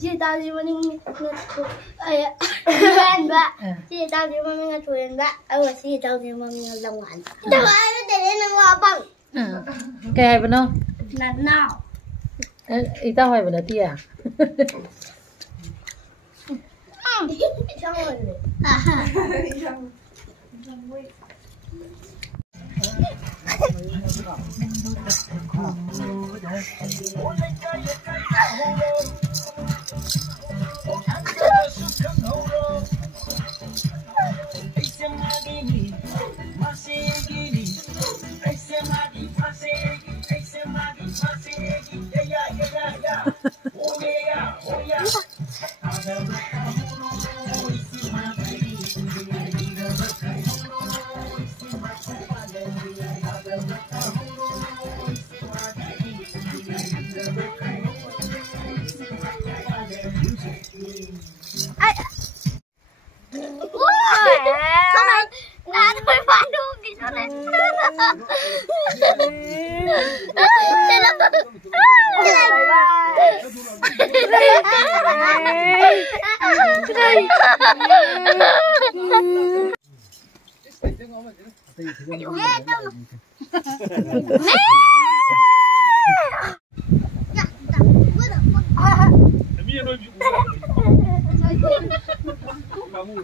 chị tao chỉ mà mình ấy quen bạn chị tao chỉ mà mình quen bạn chị tao chỉ mà mình lòng ăn tao ai để lên nó bằng cái hay bên không là nào ý tao hỏi bên đó tia xong rồi Kamu